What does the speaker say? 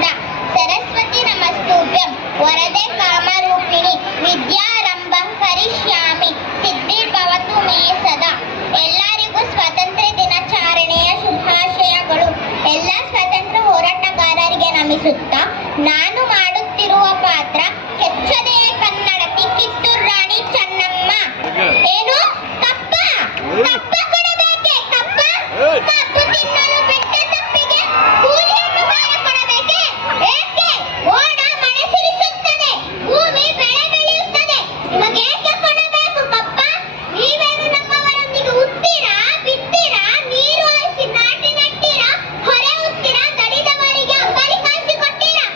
ಮುಕುಂದ ಸರಸ್ವತಿ ನಮಸ್ತುಭ್ಯಂ ವರದೆ ಕಾಮರೂಪಿಣಿ ವಿದ್ಯಾರಂಭಂ ಕರಿಷ್ಯಾಮಿ ಸಿದ್ಧಿರ್ಭವತು ಮೇ ಸದಾ. ಎಲ್ಲರಿಗೂ ಸ್ವಾತಂತ್ರ್ಯ ದಿನಾಚರಣೆಯ ಶುಭಾಶಯಗಳು. ಎಲ್ಲ ಸ್ವಾತಂತ್ರ್ಯ ಹೋರಾಟಗಾರರಿಗೆ ನಮಿಸುತ್ತಾ ನಾನು ಮಾಡುತ್ತಿರುವ ಪಾತ್ರ ಕೆಚ್ಚದೆಯ ಕನ್ನಡತಿ ಕಿತ್ತೂರು ರಾಣಿ ಚೆನ್ನಮ್ಮ. ಏನು ಕಪ್ಪ ಕಪ್ಪ ಕೊಡಬೇಕೆ? ಕಪ್ಪ ಕಪ್ಪು ತಿನ್ನಲು ಬೆಟ್ಟ ತಪ್ಪಿಗೆ ಕೂಲಿಯನ್ನು ಮಾಡಿಕೊಡಬೇಕೆ? ಏಕೆ? ಓಡ ಮಳೆ ಸುರಿಸುತ್ತದೆ, ಭೂಮಿ ಬೆಳೆ ಬೆಳೆಯುತ್ತದೆ, ನಿಮಗೇಕೆ ಕೊಡಬೇಕು ಕಪ್ಪ? ನೀವೇನು ನಮ್ಮವರೊಂದಿಗೆ ಉತ್ತೀರಾ, ಬಿತ್ತೀರಾ, ನೀರು ಹಾಯಿಸಿ ನಾಟಿ ನೆಟ್ಟೀರಾ, ಹೊರೆ ಉತ್ತೀರಾ, ದಡಿದವರಿಗೆ ಅಂಬಲಿ ಕಾಯಿಸಿ ಕೊಟ್ಟೀರಾ?